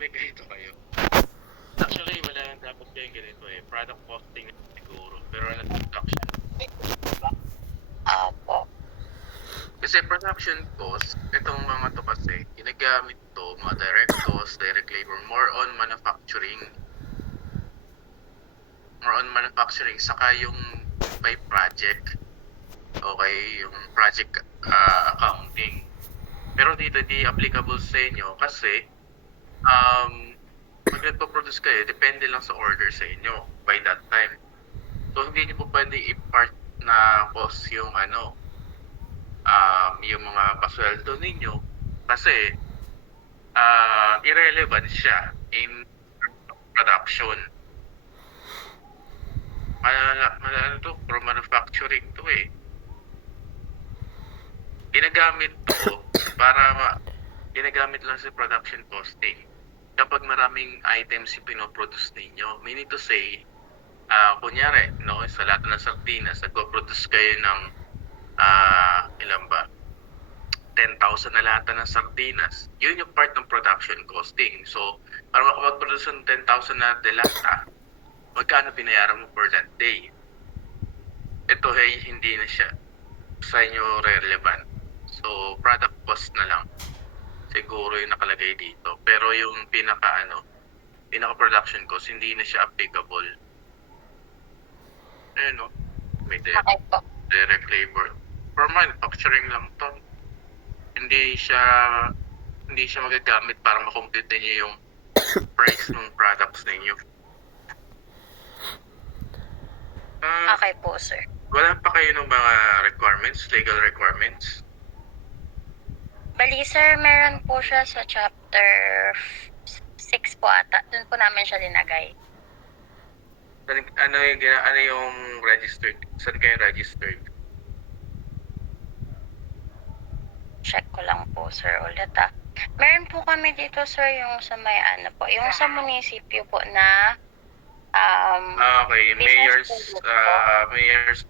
may ganito kayo. Actually, wala nang dapat kayong ganito eh. Product costing siguro. Pero ano, production. Opo. Kasi production cost, itong mga to kasi, ginagamit to, mga direct cost, direct labor, more on manufacturing. More on manufacturing, saka yung by project. Okay, yung project accounting. Pero dito, di applicable sa inyo kasi pag nagpo-produce kayo, depende lang sa order sa inyo by that time. So, hindi niyo po pwede i-part na cost yung yung mga pasweldo ninyo kasi irrelevant siya in production. Ano to, for manufacturing to eh. Ginagamit to ginagamit lang sa production costing. Kapag maraming items yung pinoproduce ninyo, meaning to say, kunyari, no, sa lahat ng sardinas, nagpo-produce kayo ng ilan ba? 10,000 na lata ng sardinas. Yun yung part ng production costing. So, para makapag-produce ng 10,000 na delata, magkano binayaran mo for that day? Ito ay hindi na siya sa inyo relevant. So, product cost na lang. Siguro yung nakalagay dito. Pero yung pinaka-production cost, hindi na siya applicable. Ayun, no? May Okay po. direct labor. For manufacturing lang to. Hindi siya magagamit para makompute niyo yung price ng products ninyo. Okay po, sir. Wala pa kayo ng mga requirements, legal requirements? Bali, sir, meron po siya sa chapter 6 po ata. Doon po namin siya linagay. Ano yung registered? Saan kayo registered? Check ko lang po, sir, ulit ah. Meron po kami dito, sir, yung sa may yung sa munisipyo po na Okay, business mayor's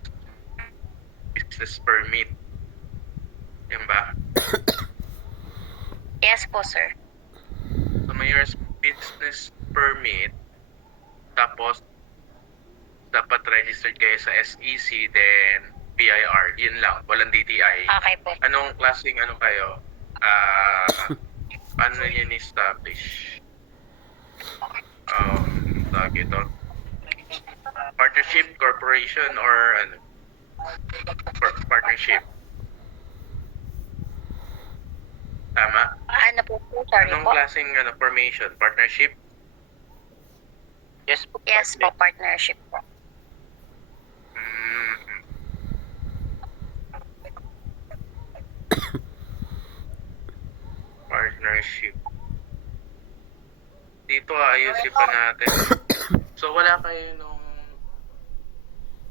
business permit. Yan ba? Yes po, sir. So, mayor's business permit, tapos dapat registered kayo sa SEC, then BIR, yun lang, walang DTI. Okay po. Anong klaseng kayo? Paano niyo ni-establish? Tawag ito? Partnership, corporation, or partnership? Tama? Ano po, sorry Anong po? klaseng formation? Partnership? Yes po, partnership po. Partnership. Dito ayusin pa natin. So wala kayo nung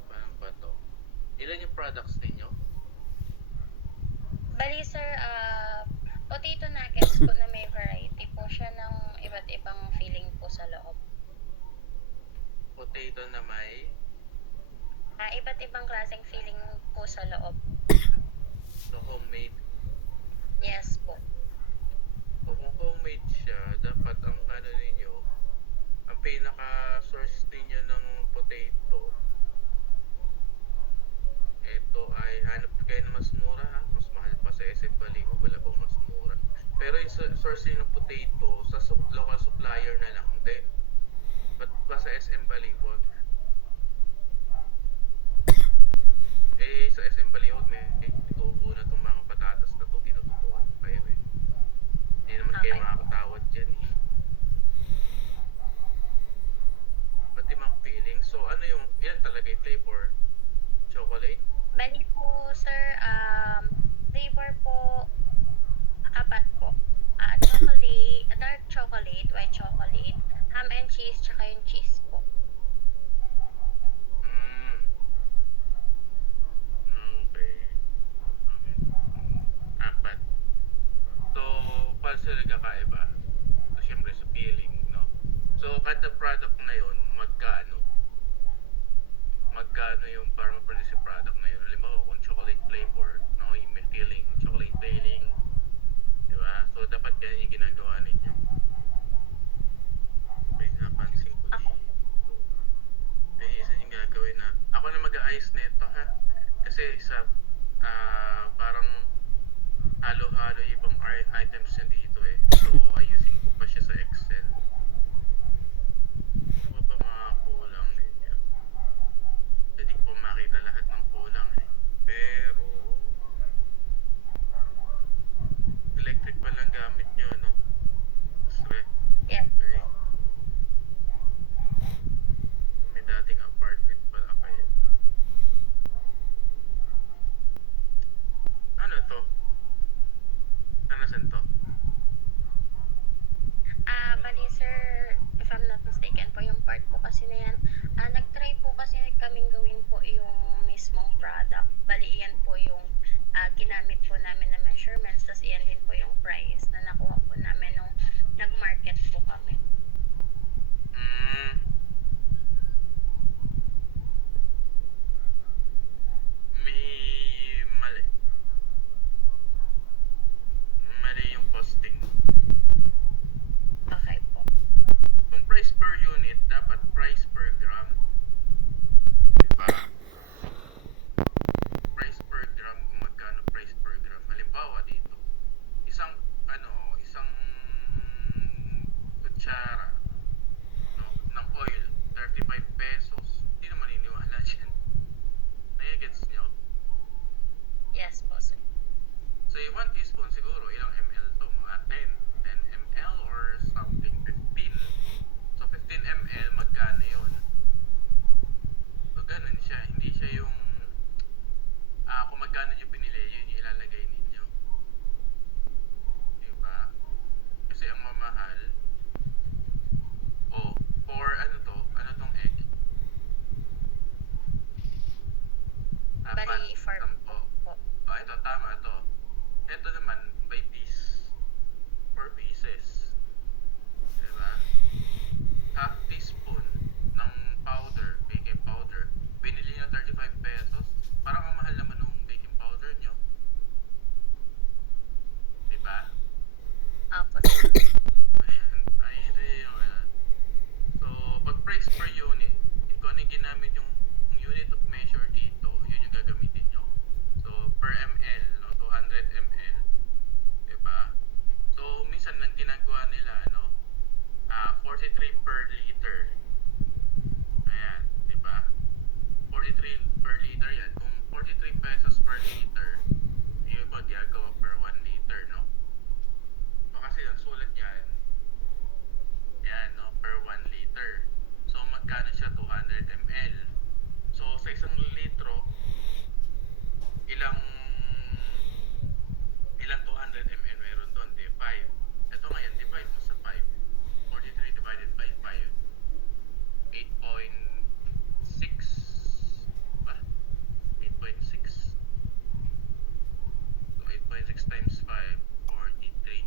paano ba to? Ilan yung products ninyo? Bali, sir, potato nuggets po na may variety po siya ng iba't ibang filling po sa loob. Potato na may Iba't ibang klaseng filling po sa loob. so homemade. Yes po. So kung homemade siya, dapat ang ninyo, ang pinaka-source ninyo ng potato, ito ay hanap kayo na mas mura ha? Mas mahal pa sa SM Baligo, wala pang mas mura. Pero yung source ng potato sa local supplier na lang din. Ba't ba sa SM Baligo? Sa SM Baligo may tubo na itong mga patatas na ito, tinutubuan ko kayo eh. Hindi naman kayo makakatawad dyan eh. Pati mga feeling. So ano yung, yan talaga yung flavor? Chocolate? Bali po, sir, flavor po, apat po. Chocolate, dark chocolate, white chocolate, ham and cheese, tsaka yung cheese po. Okay. Apat. So, paano sila nagkakaiba? So, syempre sa feeling, no? So, kada product na yun, magkano yung para ma-produce yung product na yun? Halimbawa, kung chocolate flavor, no? Yung may feeling, chocolate filling, di ba? So, dapat ganyan yung ginagawa ninyo. Ako na mag-aayos nito, ha? Kasi sa parang halo-halo ibang items niya dito eh. So, ayusin ko pa siya sa Excel. Ano ba mga kulang ninyo? Hindi ko pa makita lahat ng kulang eh. Pero, electric pa lang gamit nyo, no? Yes. Okay. May dating apartment pala kayo. Ano to? Saan to? Bali sir, if I'm not mistaken po, yung part po kasi na yan, nag-try po kasi kaming gawin po yung mismong product. Bali, iyan po yung ginamit po namin na measurements, tapos iyan din po yung price na nakuha po namin nung nag-market po kami. Hmm. May mali. Mali yung costing. Okay po. Kung price per unit, dapat price per gram. Diba? Price per gram, kung magkano price per gram. Halimbawa dito, isang kutsara, no, ng oil, 35 pesos. Hindi naman maniniwala dyan. Nagigets nyo? Yes po sir. So, yung 1 teaspoon siguro, ilang ml to? Mga 10 ml or something, 15. So, 15 ml, magkano yun? So, ganun siya. Hindi siya yung, kung magkano nyo binili, yun yung ilalagay ninyo. Diba? Kasi ang mamahal, for ano to? Ano tong egg? Apat, Bali, 4 sampo. po. Ito, tama to. Ito naman, by piece. 4 pieces. Diba? Half teaspoon ng powder, baking powder. Binili nyo 35 pesos. Parang ang mahal naman ng baking powder nyo. Diba? Apo sir. Ayun yung So, pag price per unit, kung ano yung ginamit yung unit of measure dito, yun yung gagamitin nyo. So, per ml, no, 200 ml. Diba? So, minsan nang ginagawa nila, 43 per liter. Ayan, diba? 43 per liter yan. Kung 43 pesos per liter, yung iba ginagawa per 1 liter, no? So, kasi ang sulat yan, yan, no, per 1 liter. So, magkano siya? 200 ml. So, sa isang litro, ilang 200 ml meron doon? Di 5. Ito ngayon, divide mo sa 5. 43 divided by 5. 8.6 ba? 8.6. So, 8.6 times 5, 43.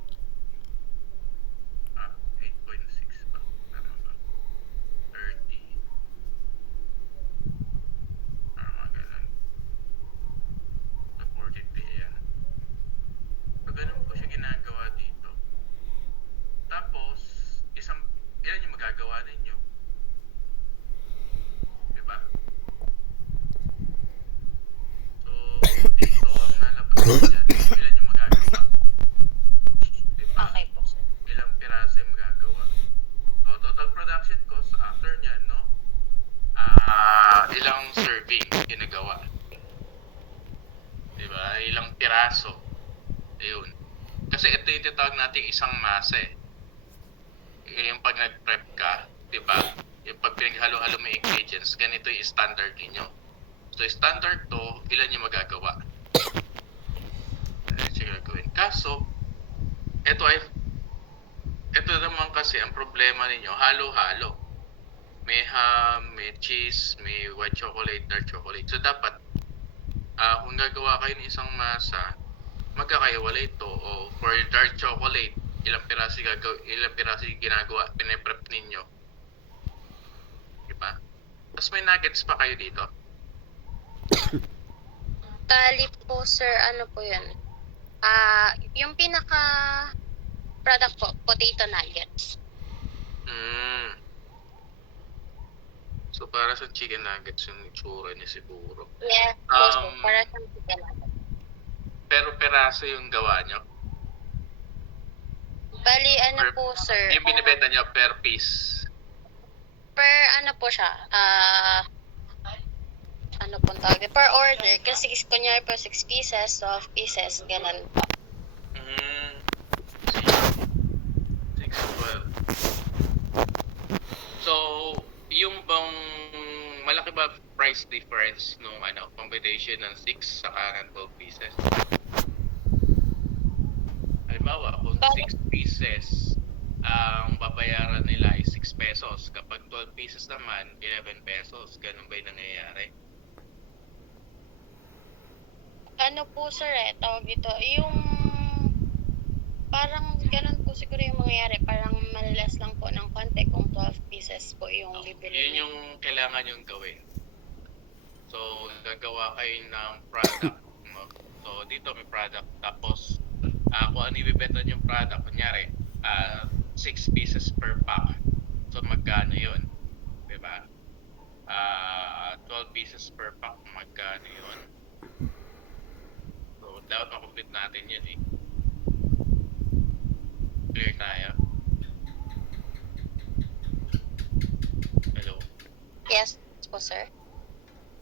8.6 ba? Tama ba? 30. Mga ganun. So, 43 yan. So, ganun po siya ginagawa dito. Tapos, ilan yung magagawa ninyo? Diba? So, dito, ang lalabas ko dyan, ilan yung magagawa? Diba? Okay po sir. Ilang piraso yung magagawa? So, total production cost after nyan, no? Ilang serving ginagawa? Diba? Ilang piraso? Ayun. Kasi ito yung tinatawag natin isang masa eh. Yung pag nag-prep ka, diba? Yung pag pinaghalo-halo may ingredients, ganito yung standard ninyo. So, standard to, ilan yung magagawa? Siya gagawin. Kaso, ito naman kasi ang problema ninyo, halo-halo. May ham, may cheese, may white chocolate, dark chocolate. So, dapat, kung gagawa kayo ng isang masa, magkakaiwalay ito. O for dark chocolate, ilang piraso yung ginagawa, piniprep ninyo. Diba? Tapos may nuggets pa kayo dito. Bali po sir, ano po yun? Yung pinaka product po, potato nuggets. So, para sa chicken nuggets yung itsura niya siguro. Yes po sir, Um, para siyang chicken nugget. pero peraso yung gawa nyo? Bali ano Or po sir, yung binibenta nyo per piece? per ano po siya, ano pong tawag dito? Per order. Kasi kunyari po 6 pieces, 12 pieces, ganun po. Mm, 6, 12. So, yung bang malaki ba price difference nung combination ng 6 saka ng 12 pieces? Halimbawa, kung Bali, 6 pieces, ang babayaran nila ay 6 pesos. Kapag 12 pieces naman, 11 pesos. Ganun ba yung nangyayari? ano po sir tawag dito, yung parang ganun po siguro yung mangyayari. Parang malilas lang po ng konti kung 12 pieces po yung bibili Yun niyo. yung kailangan yung gawin. So, gagawa kayo ng product. No? So, dito may product. Tapos, kung ano ibibenta yung product, kunyari, 6 pieces per pack. So, magkano yun? Diba? 12 pieces per pack, magkano yun? So, dapat makumpit natin yun eh. Clear tayo. Hello? Yes po sir.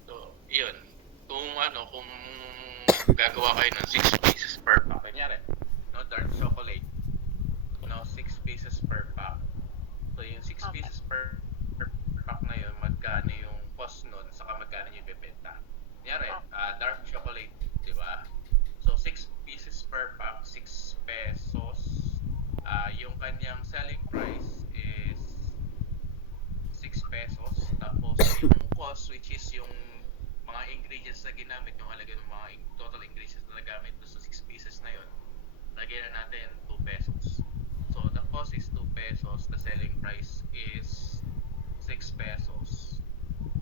So, yun. Kung gagawa kayo ng 6 pieces per pack, kunyari, no, dark chocolate, no, 6 pieces per pack. So, yung 6 Okay. pieces per pack na yun, magkano yung cost nun, saka magkano yung ibebenta. Kunyari, dark chocolate, di ba? So, 6 pieces per pack, 6 pesos. Yung kanyang selling price is 6 pesos. Tapos, yung cost, which is yung mga ingredients na ginamit, yung halaga ng mga total ingredients na nagamit doon sa 6 pieces na yun, lagyan na natin 2 pesos. So, the cost is 2 pesos. The selling price is 6 pesos.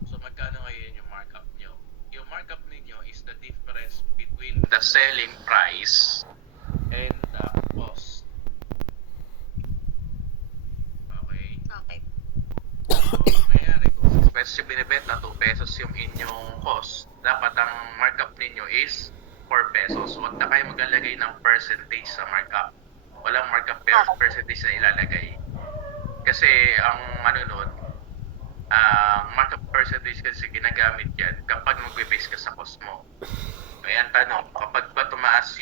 So, magkano ngayon yung markup nyo? Yung markup ninyo is the difference between the selling price and the cost. Okay? Okay. So, nangyayari, kung 6 pesos yung binibenta, 2 pesos yung inyong cost, dapat ang markup ninyo is 4 pesos. Huwag na kayo maglalagay ng percentage sa markup. Walang markup percentage na ilalagay. Kasi ang nun, markup percentage kasi ginagamit yan kapag magbe-base ka sa cost mo. Kaya ang tanong, kapag ba tumaas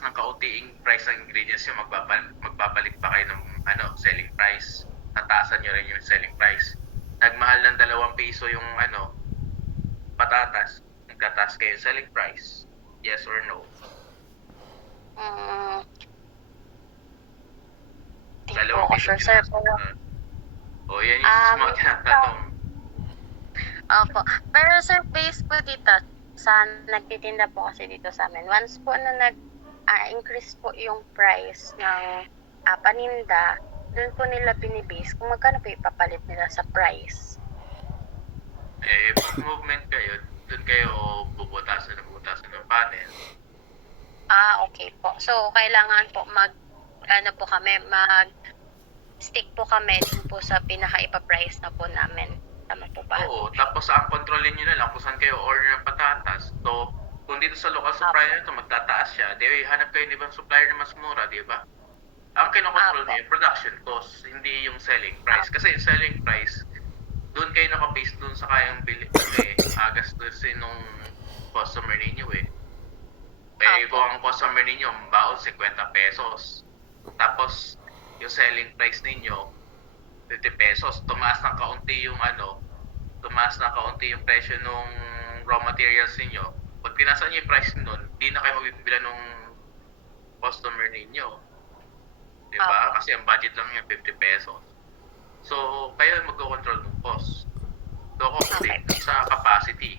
ng kaunting price ng ingredients yung magbabalik pa kayo ng selling price, tataasan nyo rin yung selling price. Nagmahal ng 2 piso yung patatas, nagtataas kayo yung selling price. Yes or no? Hindi po ako sure sir. O yan yung mga tinatanong. Opo. Pero sir, based po dito, sa nagtitinda po kasi dito sa amin, once po na increase po yung price ng paninda, doon po nila binibase kung magkano po ipapalit nila sa price. Pag movement kayo, doon kayo bubutasan ng panel. Okay po. So, kailangan po stick po kami dun po sa pinaka-ipa-price na po namin. Tama po ba? Oo, tapos ang kontrolin nyo na lang kung saan kayo order ng patatas. So, kung dito sa local supplier nito magtataas siya, di hanap kayo ng ibang supplier na mas mura, di ba? Ang kinokontrol nyo yung production cost, hindi yung selling price. Kasi yung selling price, doon kayo nakabase doon sa kayang gastusin nung customer ninyo eh. Kung ang customer ninyo, baon 50 pesos. Tapos, yung selling price ninyo, 50 pesos. Tumaas ng kaunti yung presyo nung raw materials ninyo. Pag pinasa nyo yung price nun, di na kayo mabibila nung customer ninyo. Diba? Kasi ang budget lang yung 50 pesos. So, kayo magko-control ng cost. So, sa capacity.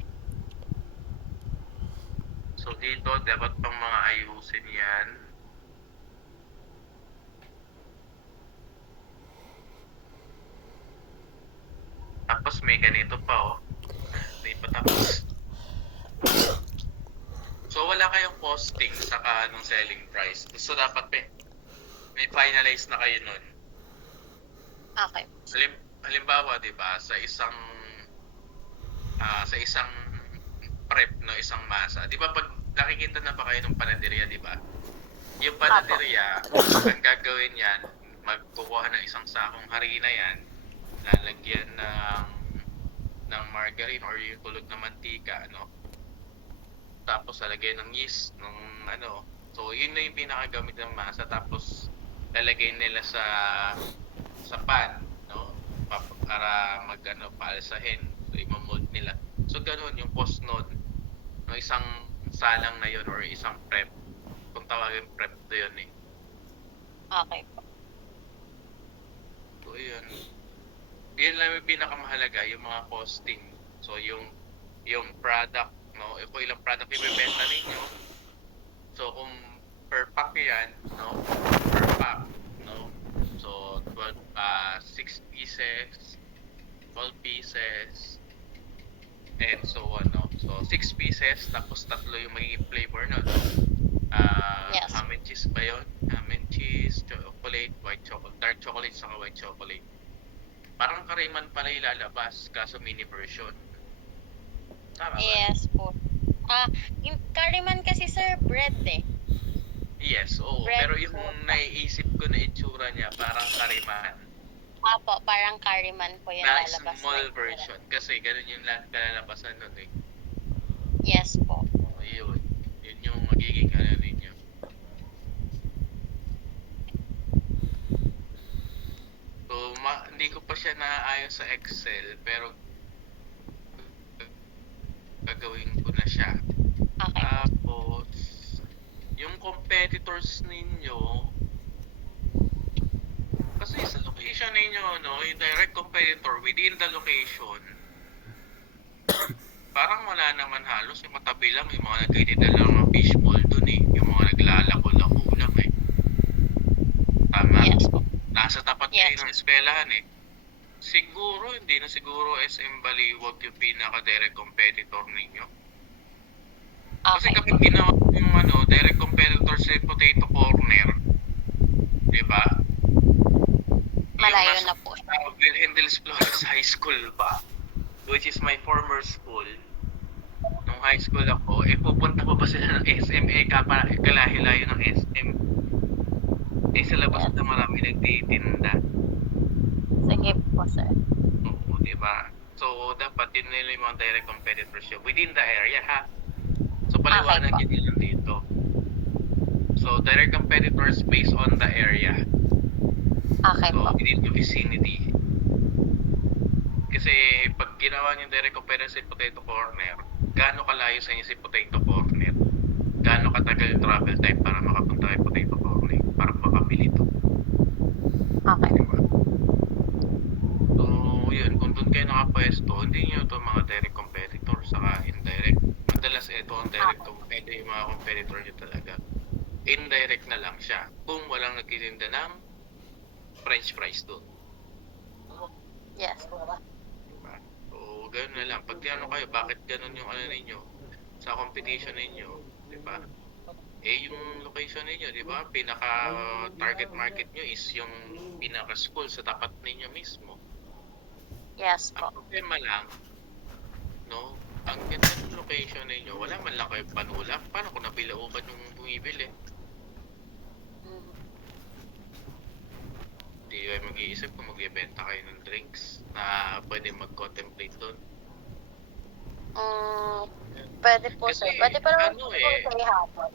So, dito, dapat pang mga ayusin yan. Tapos, may ganito pa, Hindi pa tapos. So, wala kayong costing saka ng selling price. So, dapat may finalize na kayo nun. Okay. halimbawa, 'di ba, sa isang prep, no, isang masa. 'Di ba pag nakikita na ba kayo ng panaderya, 'di ba? Yung Apo. panaderya, ang gagawin yan, magkukuha ng isang sakong harina yan, lalagyan ng margarine or yung kulog na mantika, no? Tapos lalagyan ng yeast, ng ano. So, yun na yung pinakagamit ng masa. Tapos, lalagay nila sa pan, no? Para paalsahin. So, imamold nila. So, ganun yung cost nun. No, isang salang na yun or isang prep. Kung tawagin prep to yun eh. Okay po. So, yun. Yun lang yung pinakamahalaga, yung mga costing. So, yung product, no? Kung ilang product ibebenta ninyo. So, kung per pack yan, no? Per pack, no? So, 6 pieces, 12 pieces, and so on, no? So, 6 pieces, tapos tatlo yung magiging flavor nun. Yes. Ham and cheese ba yun? Ham and cheese, chocolate, white chocolate, dark chocolate, saka white chocolate. Parang kariman pala ilalabas, kaso mini version. Tama ba? Yes po. Yung kariman kasi sir, bread eh. Yes, oo. Bread Pero yung po. naiisip ko na itsura niya, parang kariman. Apo, parang kariman po yung Na lalabas. small version. Kasi ganun yung kalalabasan nun eh. Yes po. Yun. Yun yung magiging ano ninyo. So, hindi ko pa siya naayos sa Excel, pero gagawin ko na siya. Okay. Tapos, yung competitors ninyo, kasi sa location ninyo, no, yung direct competitor within the location, parang wala naman halos. Yung matabi lang, yung mga nagtitinda lang ng fishball dun eh. Yung mga naglalako-lako lang eh. Tama? Yes po. Nasa tapat Yes. kayo ng eskwelahan eh. Siguro, hindi na siguro SM Baliwag yung pinaka-direct competitor ninyo. Kasi Okay. kapag ginawa yung direct competitor sa Potato Corner, di ba? Malayo Yung na po. Virgindels Flores High School ba? Which is my former school. Nung high school ako, pupunta pa ba sila ng SM? Kalahilayo ng SM. Sa labas Yes. na marami nagtitinda. Sige po sir. Oo, di ba? So, dapat yun nila yung mga direct competitors yun. Within the area, ha? So, paliwanag Okay po. yun dito. So, direct competitors based on the area. Okay So, po. within the vicinity. Kasi, pag ginawa niyo direct competitor sa Potato Corner, gaano kalayo sa inyo si Potato Corner? Gaano katagal yung travel time para makapunta kay Potato Corner? Para makabili to. Okay. Diba? So, yun. Kung doon kayo nakapwesto, hindi nyo ito mga direct competitor saka indirect. Madalas ito ang direct competitor, yung mga competitor nyo talaga. Indirect na lang siya kung walang nagtitinda ng french fries doon. Yes. Diba? So, gano'n na lang. Pag tinanong kayo, bakit gano'n yung ano ninyo sa competition ninyo, di ba? Yung location ninyo, di ba? Pinaka-target market nyo is yung pinaka-school sa tapat ninyo mismo. Yes po. Ang problema lang, no? Ang ganda ng location ninyo, wala man lang kayo panulak. Paano kung nabilaukan yung bumibili? Hindi kayo mag-iisip kung magbibenta kayo ng drinks na pwede mag-contemplate doon. Pwede po Kasi, sir. Pwede pa naman ano po eh, sa hapon.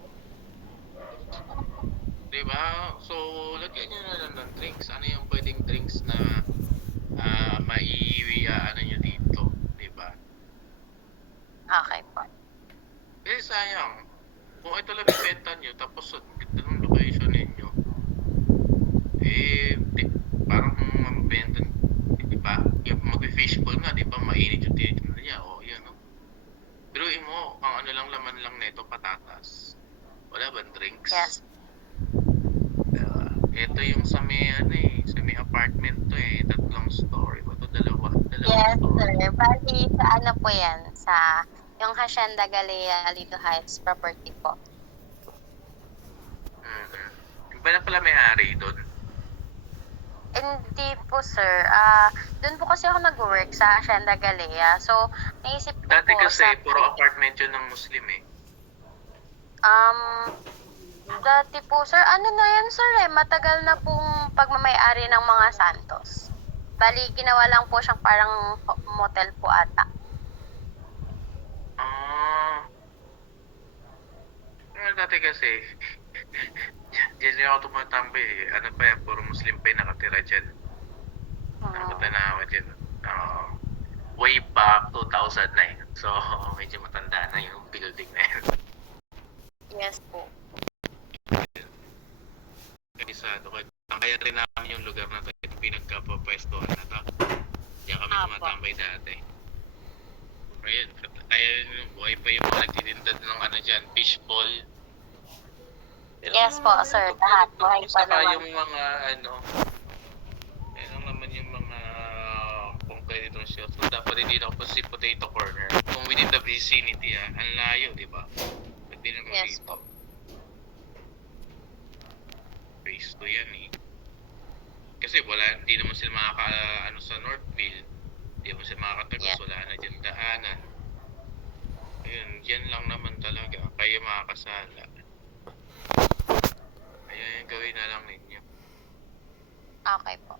di ba? So, lagyan nyo na lang ng drinks. Ano yung pwedeng drinks na ano nyo dito, di ba? Okay po. Kasi sayang, kung ito lang ibenta nyo, tapos ganda ng location ninyo, parang mabenta, di ba? Yung mag-fishbowl nga, di ba? Mainit yung tinitinda niya, yun, no? Pero mo, ang ano lang laman lang nito, patatas. Wala bang drinks? Yes. Ito yung sa may apartment to eh, tatlong story. Ito dalawang Yes story. sir. Bali sa ano po yan? Sa yung Hacienda Galea Lido Heights property po. Yung ba na pala may-ari doon? Hindi po, sir. Doon po kasi ako nag-work sa Hacienda Galea. So, naisip ko Dati po kasi sa puro apartment yun ng Muslim eh. um dati po, sir, ano na yan, sir, eh, matagal na pong pagmamay-ari ng mga Santos. Bali, ginawa lang po siyang parang motel po ata. Ah, dati kasi, diyan lang ako tumatambay eh. Ano pa yan, puro Muslim pa yung nakatira dyan. Ano ba Hmm. tanawa dyan? Way back 2009. So, medyo matanda na yung building na yan. Yes po. Kabisado ka. Ang kaya rin namin yung lugar na to, yung pinagkapapwestuhan na to. Diyan kami Apo. tumatambay dati. Ayun, kaya buhay pa yung mga nagtitinda ng ano dyan, fishball. Pero, Yes po, sir. Lahat. Buhay pa saka naman. yung mga ano, yan lang naman yung mga competitors yun. So, dapat hindi na ako si potato corner. Kung within the vicinity, ang layo, di ba? Pwede naman Yes dito. po. Phase 2 yan eh. Kasi wala, hindi naman sila ano sa Northville. Hindi naman sila makakatagos, Yes. wala na dyan daanan. Ayun, yan lang naman talaga. Kayo makakasala. Kaya yung gawin na lang ninyo. Okay po.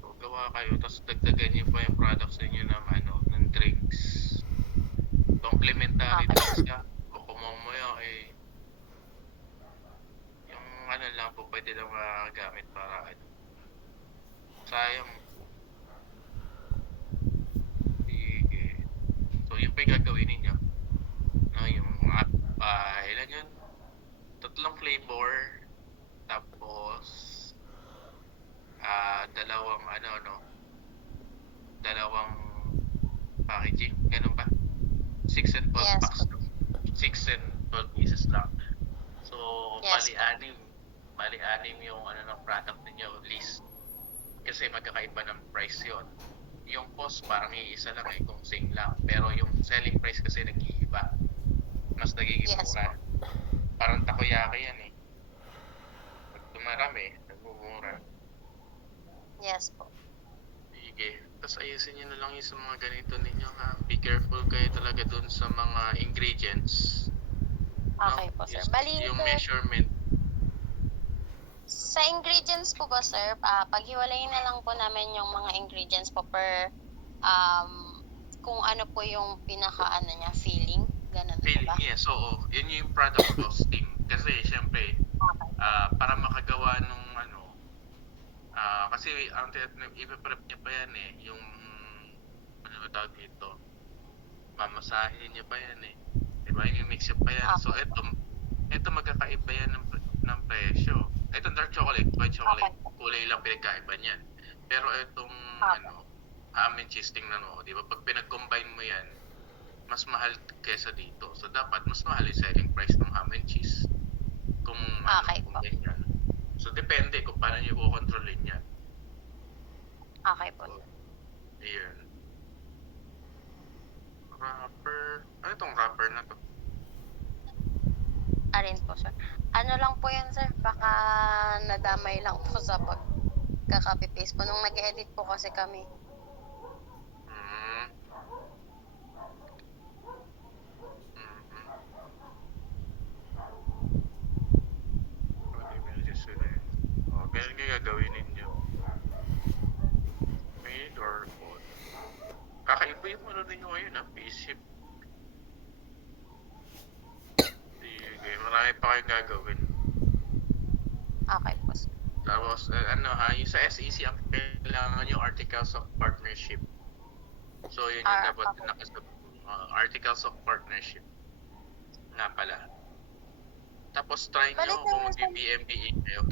So, gawa kayo, tapos dagdagan nyo pa yung products ninyo ng ano, ng drinks. Complementary Okay. drinks ka. O kumomoyo eh, yung ano lang po pwede lang magamit para ano. Sayang. Sige. So, yun pa yung gagawin ninyo. No, yung mga, ilan yun? 3 flavor. Tapos, dalawang ano, no? Dalawang packaging. Ganun ba? 6 and 12 Yes packs. po. 6 and 12 pieces lang. So, Yes po. bali-anim yung ano ng product ninyo list. Kasi magkakaiba ng price yon. Yung cost parang iisa lang eh, kung same lang. Pero yung selling price kasi nag-iiba. Mas nagiging Yes mura. po. Parang takoyaki yan eh. Pag dumarami, nagmumura. Yes po. Sige. Tapos ayusin nyo na lang yung sa mga ganito ninyo ha. Be careful kayo talaga dun sa mga ingredients. Okay po, sir. Bali, Yung sir, measurement. sa ingredients po ba, sir, paghiwalayin na lang po namin yung mga ingredients po per kung ano po yung pinaka-ano niya, feeling. Ganun po ba? Yes, oo. Yun yung product costing. Kasi syempre, Okay. para makagawa nung ano, kasi ang ipaprep niya pa yan eh, yung ano ba tawag dito, mamasahin niya pa yan eh. Diba? Yung mix niya pa yan. So Okay. ito magkakaiba yan ng presyo. Ito dark chocolate, white chocolate. Okay. Kulay lang pinagkaiba niyan. Pero itong Okay. ano, ham and cheese tingnan mo, di ba? Pag pinag-combine mo yan, mas mahal kesa dito. So dapat mas mahal yung selling price ng ham and cheese. Kung Okay kung po. ganyan. So depende kung paano niyo kukontrolin yan. Okay po. So, ayun. Wrapper. Ano itong wrapper na to? Arin po, sir. Ano lang po yan, sir? Baka nadamay lang po sa pagkaka-paste po. Nung nag-edit po kasi kami. Hmm. Ganyan nga gagawin ninyo. Mail or phone. Kakaiba yung ano ninyo ngayon P-ship. Sige, marami pa kayong gagawin. Okay po, sir. Tapos, yung sa SEC, ang kailangan yung Articles of Partnership. So, yun yung dapat nakasab Articles of Partnership. Nga pala. Tapos, try nyo kung mag-BMBE kayo.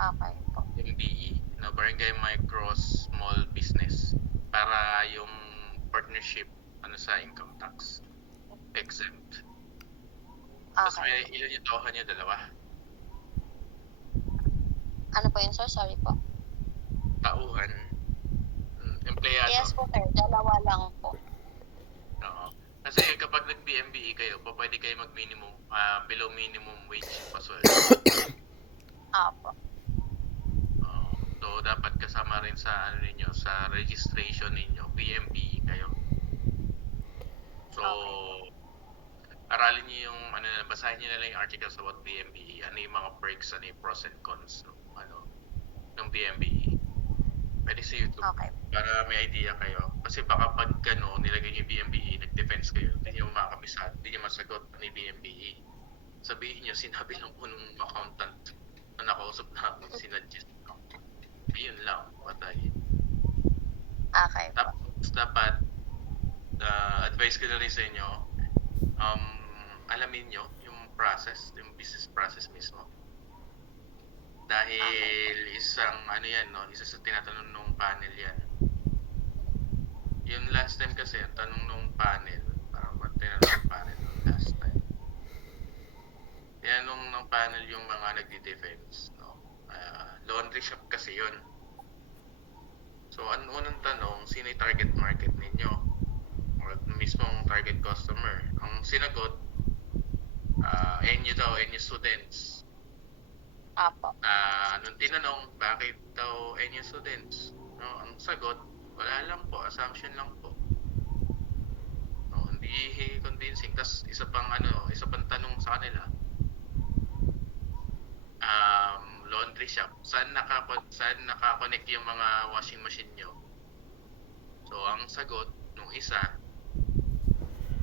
Okay po. MBE, Barangay Micro Small Business. Para yung partnership, sa income tax. Exempt. Tapos, Okay. ilan yung tauhan nyo? 2? Ano po yun, sir? Sorry po. Tauhan. Empleyado. Yes po, sir. 2 lang po. Oo. Kasi kapag nag-BMBE kayo, pwede kayo mag-minimum, below minimum wage pa sweldo. Opo. dapat kasama rin sa ano ninyo, sa registration ninyo, PMBE kayo. So, aralin niyo yung ano, basahin niyo na lang yung articles about PMBE, ano yung mga perks, ano yung pros and cons ng PMBE. Pwede sa YouTube Okay. para may idea kayo. Kasi baka pag nilagay niyo yung PMBE, nag-defense kayo, hindi niyo makakabisado, hindi niyo masagot ano yung PMBE. Sabihin niyo, sinabi lang po nung accountant na nakausap namin, sinadjust. Ayun lang, patay. Okay po. Tapos dapat, advice ko na rin sa inyo, alamin nyo yung process, yung business process mismo. Dahil isang ano yan, no, isa sa tinatanong nung panel yan. Yung last time kasi, ang tanong nung panel, parang ba tinanong ng panel nung last time. Tinanong ng panel yung mga nagdi-defense, no. Laundry shop kasi yun. So, ang unang tanong, sino yung target market ninyo? Or mismong target customer? Ang sinagot, NU daw, NU students. Apo. Nung tinanong, bakit daw NU students? No, ang sagot, wala lang po, assumption lang po. No, hindi convincing. Tapos isa pang tanong sa kanila, laundry shop, saan naka-connect yung mga washing machine nyo? So, ang sagot nung isa,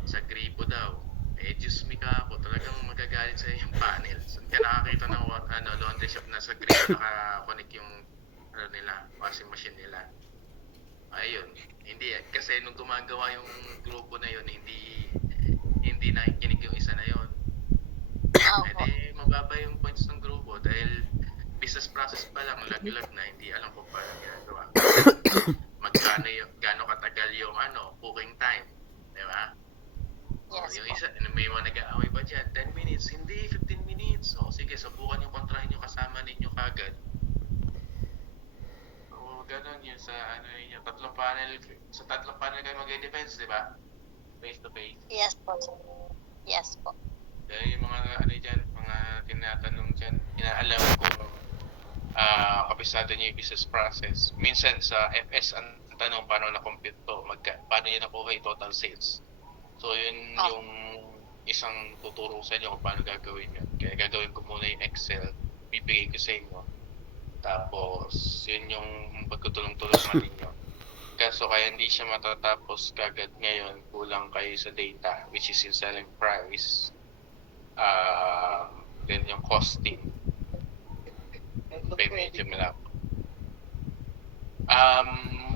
sa gripo daw. Diyos me ka ako, talagang magagalit sa yung panel. Saan ka nakakita ng laundry shop na sa gripo naka-connect yung washing machine nila? Ayun, hindi kasi nung gumagawa yung grupo na yun, hindi nakikinig yung isa na yun. Di mababa yung points ng grupo dahil business process pa lang, lag-lag na, hindi alam kung paano ginagawa. Gaano katagal yung cooking time, di ba? Yes Yung po. isa, may mga nag-aaway ba dyan? 10 minutes, hindi, 15 minutes. Sige, subukan yung kontrahin yung kasama ninyo kagad. So, ganun yun sa tatlong panel kayo mag-defense, di ba? Face to face. Yes po, sir. Yes po. Dahil yung mga dyan, mga tinatanong dyan, inaalam kung kabisado niyo yung business process. Minsan sa FS, ang tanong paano na-compute to, paano niya nakuha yung total sales. So, yun yung isang tuturo sa inyo kung paano gagawin yun. Kaya gagawin ko muna yung Excel, bibigay ko sa inyo. Tapos, yun yung pagtutulong-tulungan ninyo. Kaso kaya hindi siya matatapos kagad ngayon, kulang kayo sa data, which is yung selling price, then yung costing. Medyo malap.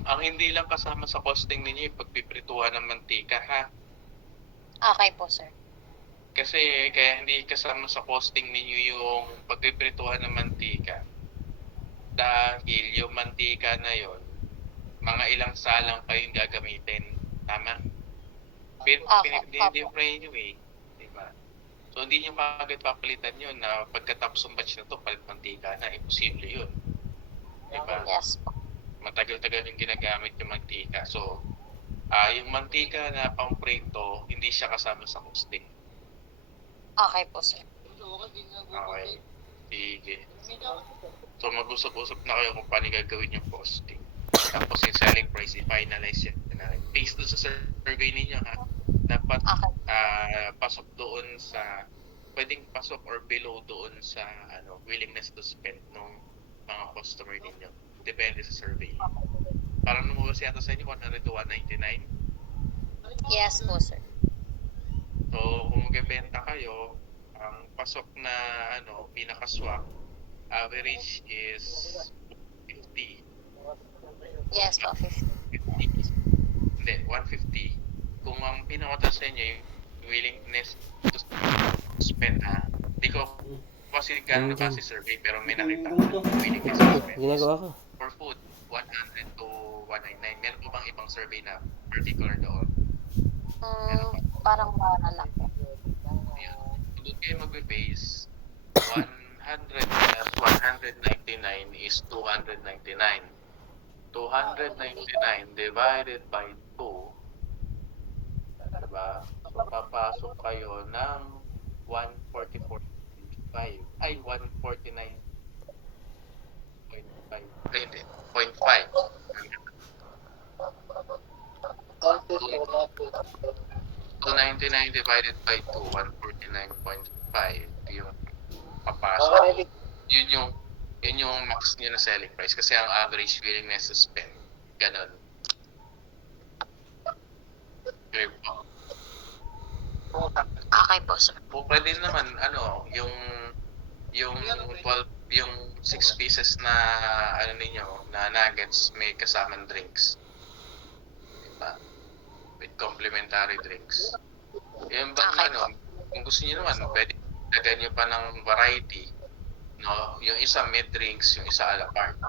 Ang hindi lang kasama sa costing ninyo yung pagpiprituhan ng mantika, ha? Okay po, sir. Kasi kaya hindi kasama sa costing ninyo yung pagpiprituhan ng mantika. Dahil yung mantika na yon, mga ilang salang kayong gagamitin. Tama? Pinipray nyo eh. Diba? So, hindi nyo kagad papalitan yun na pagkatapos ng batch na to, palit mantika na. Imposible yun. Diba? Yes po. Matagal-tagal yung ginagamit yung mantika. So, yung mantika na pang-prito, hindi siya kasama sa costing. Okay po, sir. Okay. Sige. So, mag-usap-usap na kayo kung paano gagawin yung costing. Tapos yung selling price, i-finalize yun. Based doon sa survey ninyo, ha? Dapat pasok doon sa, pwedeng pasok or below doon sa willingness to spend ng mga customer ninyo. Depende sa survey. Parang lumabas yata sa inyo, 100 to 199. Yes po, sir. So, kung magbebenta kayo, ang pasok na pinaka-swak, average is 50. Yes po, 50. 50. Hindi, 150. Kung ang pinakatas sa inyo, yung willingness to spend, hindi ko kasi gano'n na kasi survey, pero may nakita ko willingness to spend. Ginagawa ko. For food, 100 to 199. Meron po bang ibang survey na particular doon? Parang wala lang po. Kung kayo magbe-base, 100 plus 199 is 299. 299 divided by 2, diba? So, papasok kayo ng 144.5. Ay, 149.5. Ay, hindi. 149 divided by 2, 149.5 yung papasok. Yun yung max nyo na selling price kasi ang average willingness to spend. Ganon. Okay po. Okay po, sir. O pwede naman, yung 12, yung 6 pieces na, na nuggets, may kasamang drinks. Diba? With complimentary drinks. Yung bang, Okay kung gusto niyo naman, pwede lagyan nyo pa ng variety. No? Yung isa may drinks, yung isa a la carte.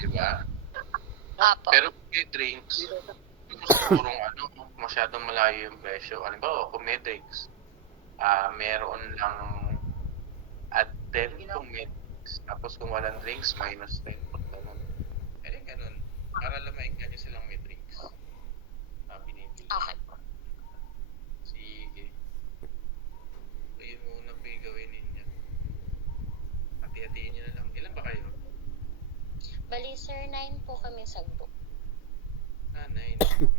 Diba? Apo. Pero may drinks, sigurong masyadong malayo yung presyo. Ano ba, kung may drinks, meron lang at 10 kung may drinks. Tapos kung walang drinks, minus 10. Ganun. Ganun. Para lamain ka nyo silang may drinks. Binibili. Okay po. Sige. So, yun muna po yung gawin ninyo. Hati-hatiin nyo na lang. Ilan ba kayo? Bali, sir, 9 po kami sa group. 9.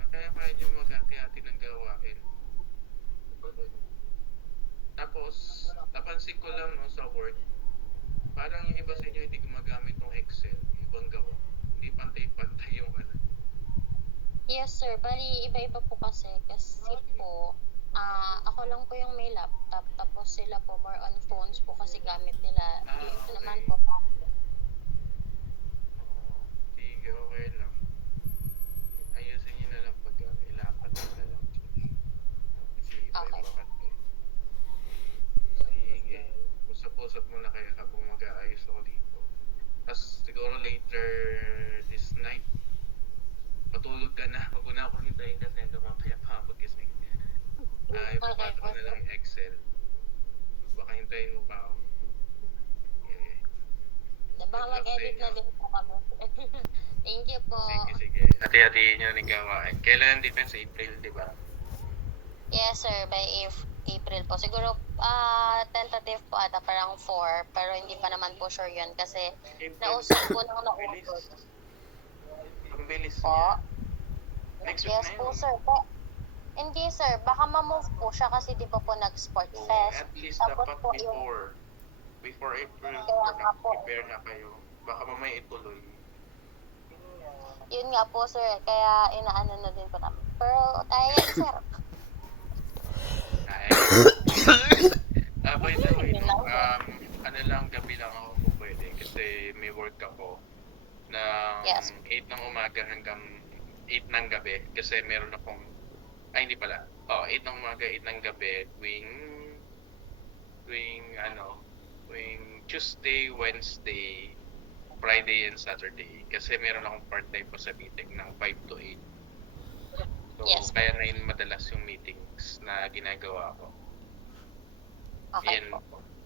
Kaya nyo maghati-hati ng gawain. Tapos, napansin ko lang sa Word, parang yung iba sa inyo hindi gumagamit ng Excel, yung ibang gawa. Hindi pantay-pantay yung Yes, sir. Bali, iba-iba po kasi. Kasi po, ako lang po yung may laptop. Tapos sila po more on phones po kasi gamit nila. Yung okay. naman po. Sige, okay lang. Ayusin nyo na lang pag ilapat nyo na lang. Kasi iba-iba kasi. Sige. Usap-usap muna kayo habang mag-aayos ako dito. Tapos siguro later this night, matulog ka na. Huwag na akong hintayin kasi mamaya pa ako gising. Ipapasa ko na lang yung Excel. Baka hintayin mo pa ako. Baka mag-edit na din po kami. Thank you po. Sige. Hati-hatiin nyo ng gawain. Kailan ang defense? April, di ba? Yes, sir. By April po. Siguro, tentative po ata parang 4. Pero hindi pa naman po sure yun kasi nausap po nang na-upload. Ang bilis Po? niya. Next week Yes na po, yun. sir. Hindi, sir. Baka ma-move po siya kasi di pa po nag-sport fest. At least Tapos dapat po yung... before April, Kaya nga po. prepare na kayo. Baka mamaya ituloy. Yun nga po, sir. Kaya inaano na din po namin. Pero tayo yan, sir. By the way, gabi lang ako kung pwede kasi may work ako ng Yes. 8 ng umaga hanggang 8 ng gabi kasi meron akong, hindi pala, 8 ng umaga, 8 ng gabi tuwing Tuesday, Wednesday, Friday, and Saturday kasi meron akong part-time po sa meeting ng 5 to 8. So, Yes. kaya na yun madalas yung meetings na ginagawa ko. Okay Yan. po.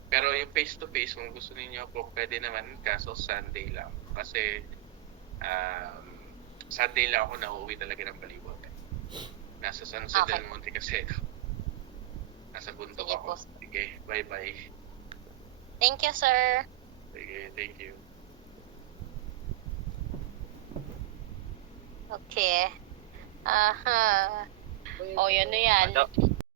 Pero yung face-to-face, kung gusto niyo po, pwede naman, kaso Sunday lang. Kasi, Sunday lang ako nauwi talaga ng Baliwag. Nasa San Jose Okay. del Monte kasi ako. Nasa bundok Sige ako. po. Sige, bye-bye. Thank you, sir. Sige, thank you. Okay. Aha. O, yan na yan.